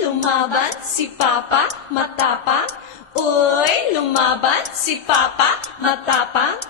lumaban si Papa matapang. Uy, lumaban si Papa matapang.